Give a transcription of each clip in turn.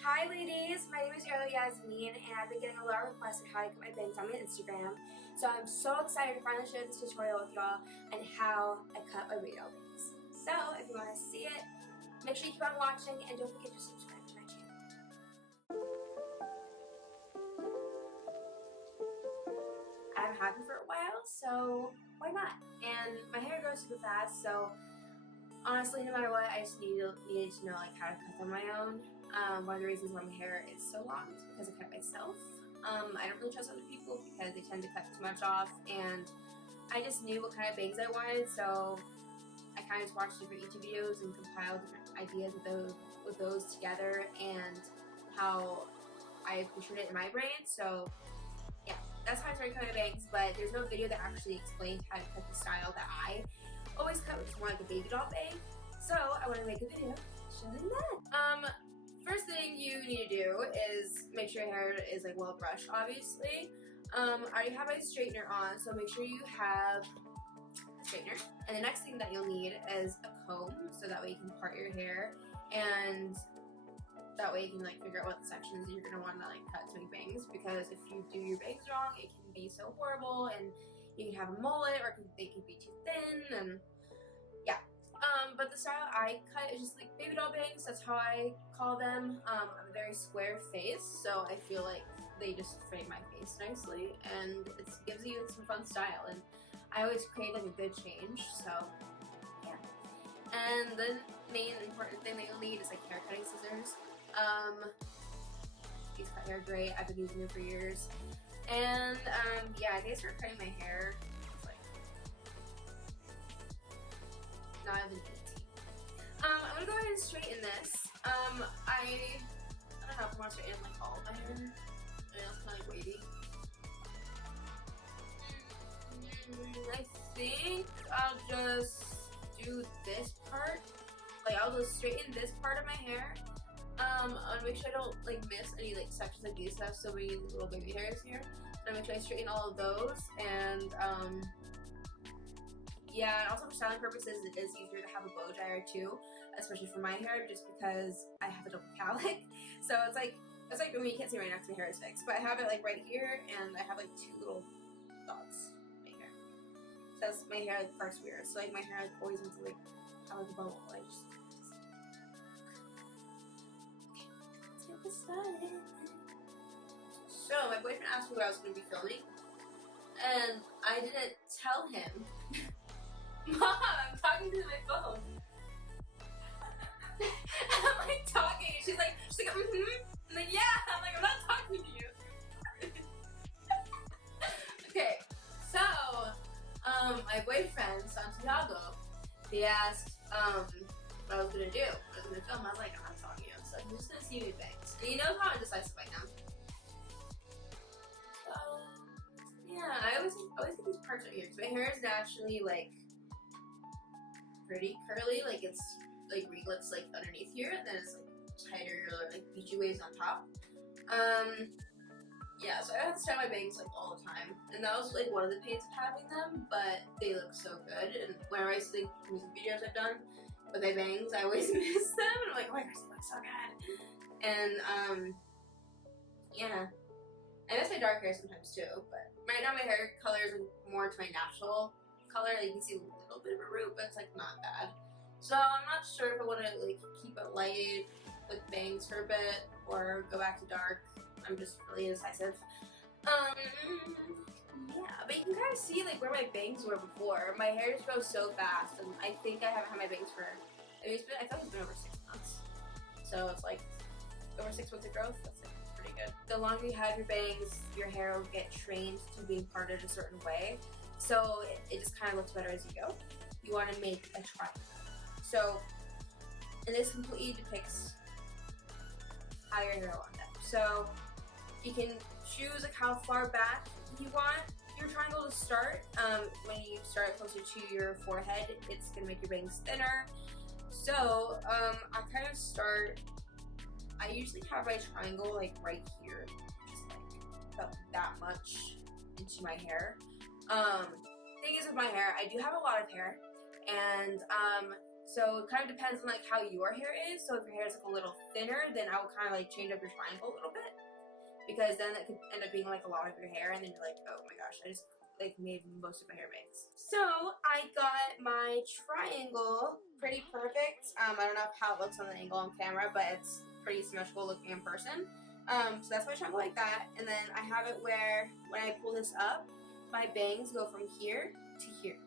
Hi ladies, my name is Yasmin and I've been getting a lot of requests on how to cut my bangs on my Instagram. So I'm so excited to finally share this tutorial with y'all and how I cut my real bangs. So if you want to see it, make sure you keep on watching and don't forget to subscribe to my channel. I haven't had them for a while, so why not? And my hair grows super fast, so honestly, no matter what, I just needed to know like how to cut on my own. One of the reasons why my hair is so long is because I cut it myself. I don't really trust other people because they tend to cut too much off, and I just knew what kind of bangs I wanted, so I kind of just watched different YouTube videos and compiled different ideas with those together and how I pictured it in my brain. So yeah, that's how I started cutting my bangs, but there's no video that actually explained how to cut the style that I always cut, which is more like a baby doll bang. So I want to make a video showing that. First thing you need to do is make sure your hair is like well brushed, obviously. I already have my straightener on, so make sure you have a straightener. And the next thing that you'll need is a comb, so that way you can part your hair, and that way you can like figure out what the sections you're gonna want to like cut to make bangs. Because if you do your bangs wrong, it can be so horrible, and you can have a mullet, or they can be too thin, and yeah. But the style I cut is just like baby doll bangs. That's how I call them. I'm a very square face, so I feel like they just frame my face nicely, and it gives you some fun style. And I always crave like a good change, so yeah. And the main important thing that you'll need is like hair cutting scissors. These cut hair great. I've been using them for years. And yeah, I think I started cutting my hair not even 18. I'm gonna go ahead and straighten this. I don't know if I want to straighten like all of my hair. I know it's kind of wavy. I think I'll just do this part. Like I'll just straighten this part of my hair. I'll make sure I don't like miss any like sections like these. I have so many little baby hairs here. And I'll make sure I straighten all of those, and yeah, and also for styling purposes, it is easier to have a blow dryer too, especially for my hair, just because I have a double cowlick. So it's like I mean, you can't see right now because my hair is fixed, but I have it like right here, and I have like two little dots right here. So that's my hair like parts weird. So like my hair like always wants to like have like a bubble. I just okay, let's get this started. So my boyfriend asked me what I was going to be filming, and I didn't tell him. Mom, I'm talking to my phone. I'm like talking, and she's like, mm-hmm. I'm like, yeah. I'm like, I'm not talking to you. Okay, so my boyfriend Santiago, he asked what I was gonna do, what I was gonna film. I was like, I'm not talking to you, so he's just gonna see me bangs. And you know how indecisive I am. So yeah, I always get these parts right here because my hair is naturally like pretty curly, like it's like ringlets like underneath here, and then it's like tighter or like beachy waves on top. Yeah, so I have to style my bangs like all the time, and that was like one of the pains of having them, but they look so good. And whenever I see like music videos I've done with my bangs, I always miss them, and I'm like, oh my gosh, they look so good. And yeah, I miss my dark hair sometimes too, but right now my hair color is like more to my natural color. Like you can see a little bit of a root, but it's like not bad. So I'm not sure if I want to like keep it light with bangs for a bit or go back to dark. I'm just really indecisive. Yeah, but you can kind of see like where my bangs were before. My hair just grows so fast, and I think I haven't had my bangs for, I mean, I thought it's been over 6 months. So it's like over 6 months of growth. That's like pretty good. The longer you have your bangs, your hair will get trained to being parted a certain way. So it just kind of looks better as you go. You want to make a triangle. So, and this completely depicts how your hair will end up. So you can choose like how far back you want your triangle to start. When you start closer to your forehead, it's gonna make your bangs thinner. So I kind of start. I usually have my triangle like right here, just like about that much into my hair. Thing is with my hair, I do have a lot of hair, and So it kind of depends on like how your hair is. So if your hair is like a little thinner, then I would kind of like change up your triangle a little bit, because then it could end up being like a lot of your hair, and then you're like, oh my gosh, I just like made most of my hair bangs. So I got my triangle pretty perfect. I don't know how it looks on the angle on camera, but it's pretty symmetrical looking in person. So that's my triangle like that, and then I have it where when I pull this up, my bangs go from here to here.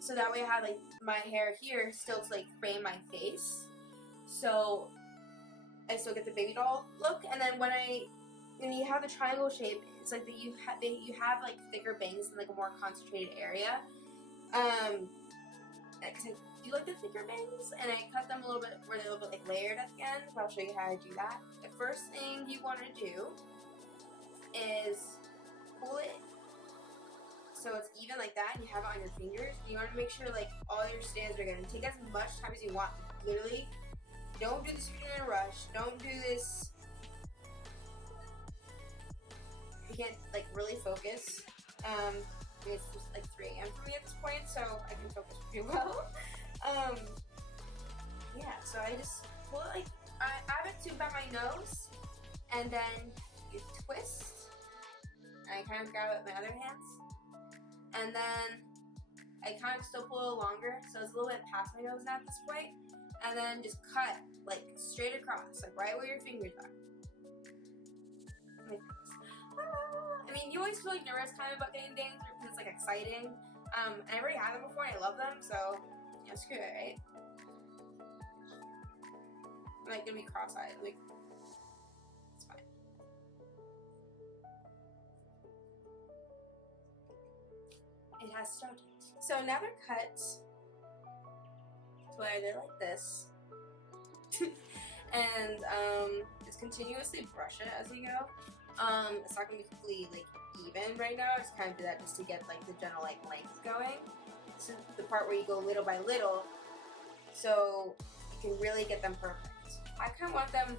So that way I have like my hair here still to like frame my face, so I still get the baby doll look. And then when you have the triangle shape, it's like that you have like thicker bangs in like a more concentrated area. Because I do like the thicker bangs, and I cut them a little bit where they're a little bit like layered at the end. So I'll show you how I do that. The first thing you want to do is pull it so it's even like that, and you have it on your fingers. You want to make sure like all your strands are good. Take as much time as you want. Literally, don't do this if you're in a rush. Don't do this. You can't like really focus. It's just like 3 a.m. for me at this point, so I can focus pretty well. Yeah, so I just pull it like I have it too by my nose, and then you twist. And I kind of grab it with my other hands, and then I kind of still pull a little longer, so it's a little bit past my nose now at this point, and then just cut like straight across, like right where your fingers are. Like this. I mean, you always feel like nervous kind of about getting bangs because it's like exciting. And I already had them before and I love them, so you know, screw it, right? I'm like gonna be cross-eyed, like it's fine. It has started. So now they're cut. So they're like this. And just continuously brush it as you go. It's not gonna be completely like even right now. I just kind of do that just to get like the general like length going. This is the part where you go little by little, so you can really get them perfect. I kind of want them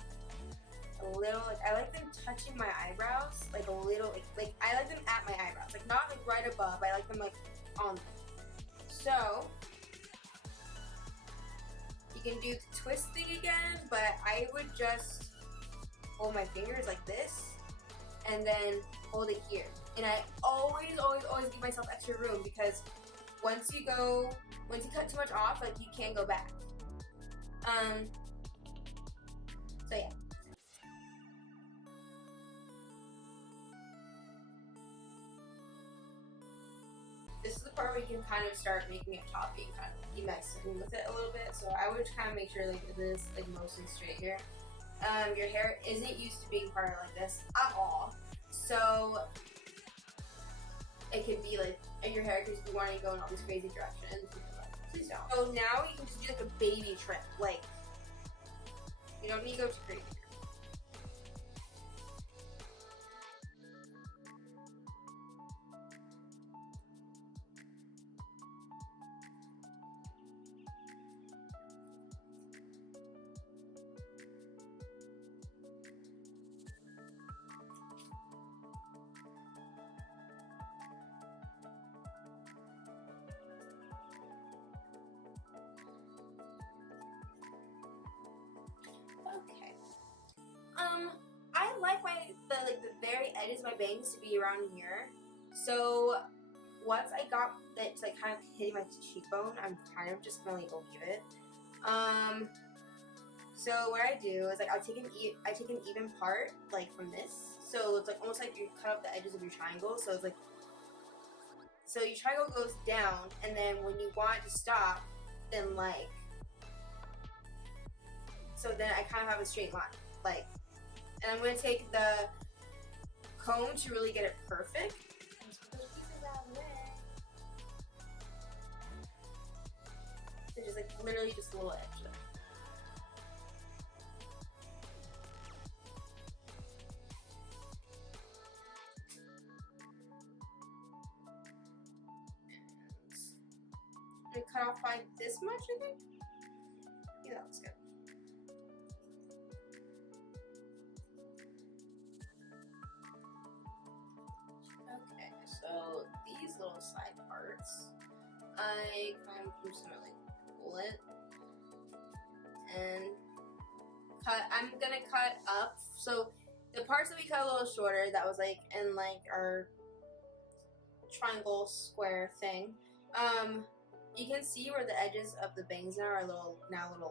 a little like I like them touching my eyebrows, like a little like I like them at my eyebrows, like not like right above. I like them like on them. So you can do the twist thing again, but I would just hold my fingers like this and then hold it here. And I always give myself extra room, because once you cut too much off, like you can't go back. So yeah. This is the part where you can kind of start making it choppy and kind of be messing with it a little bit. So I would kind of make sure like it is like mostly straight here. Your hair isn't used to being parted like this at all. So it could be like, and your hair could just be wanting to go in all these crazy directions. Please don't. So now you can just do like a baby trim. Like, you don't need to go too crazy. Okay. I like the very edges of my bangs to be around here. So once I got it's like kind of hitting my cheekbone, I'm kind of just gonna like leave it. So what I do is like I take an even part like from this. So it's like almost like you cut off the edges of your triangle. So it's like your triangle goes down, and then when you want it to stop, then like. So then I kind of have a straight line, like, and I'm going to take the comb to really get it perfect. It's just like literally just a little edge there. And cut off by this much, I think. Yeah, that looks good. So these little side parts, I kind of I'm just gonna like pull it and cut. I'm gonna cut up. So the parts that we cut a little shorter, that was like in like our triangle square thing. You can see where the edges of the bangs are a little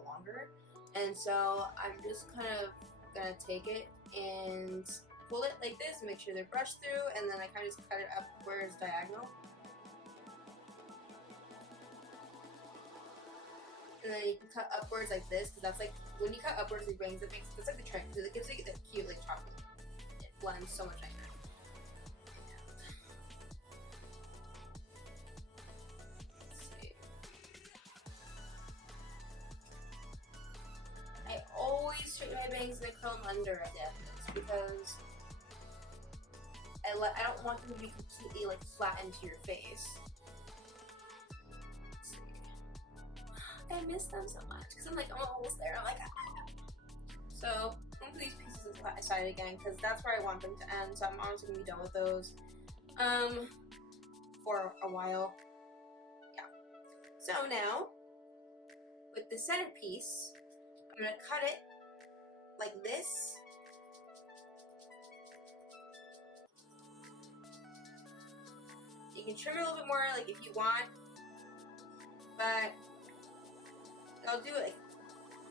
longer, and so I'm just kind of gonna take it and pull it like this, make sure they're brushed through, and then I kind of just cut it upwards diagonal. And then you can cut upwards like this, because that's like, when you cut upwards with bangs, that's like the trend, because it gives it that cute like chocolate. It blends so much nicer. I always straighten my bangs and I curl them under at the end, because I don't want them to be completely like flat into your face. I miss them so much because I'm almost there. I'm like, ah. So I'm gonna put these pieces aside again because that's where I want them to end. So I'm honestly gonna be done with those for a while. Yeah. So now with the centerpiece, I'm gonna cut it like this. You can trim it a little bit more, like if you want, but I'll do it like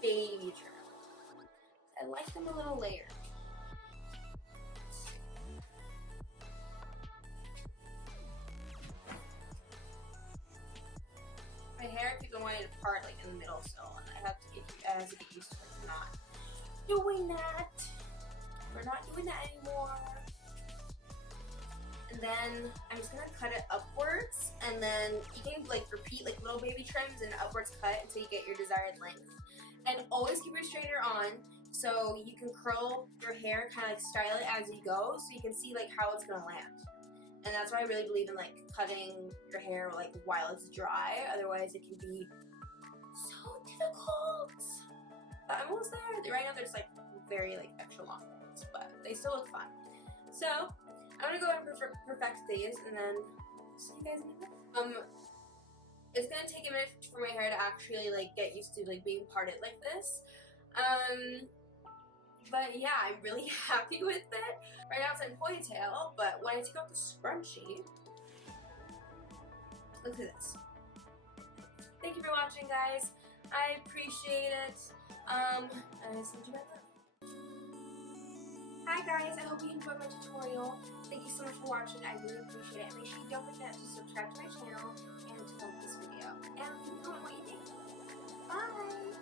baby trim. I like them a little layered. My hair keeps on wanting to part like in the middle still, and I have to get used to like not doing that. We're not doing that anymore. And then I'm just gonna cut it upwards, and then you can like repeat like little baby trims and upwards cut until you get your desired length. And always keep your straightener on so you can curl your hair, kind of like style it as you go, so you can see like how it's gonna land. And that's why I really believe in like cutting your hair like while it's dry. Otherwise, it can be so difficult. But I'm almost there. Right now, there's like very like extra long ones, but they still look fun. So I'm gonna go ahead and perfect these, and then see you guys in a minute. It's gonna take a minute for my hair to actually like get used to like being parted like this. But yeah, I'm really happy with it. Right now it's in ponytail, but when I take out the scrunchie, look at this. Thank you for watching, guys. I appreciate it. And I send you my love. Hi guys, I hope you enjoyed my tutorial. Thank you so much for watching. I really appreciate it. Make sure you don't forget to subscribe to my channel and to like this video. And comment what you think. Bye!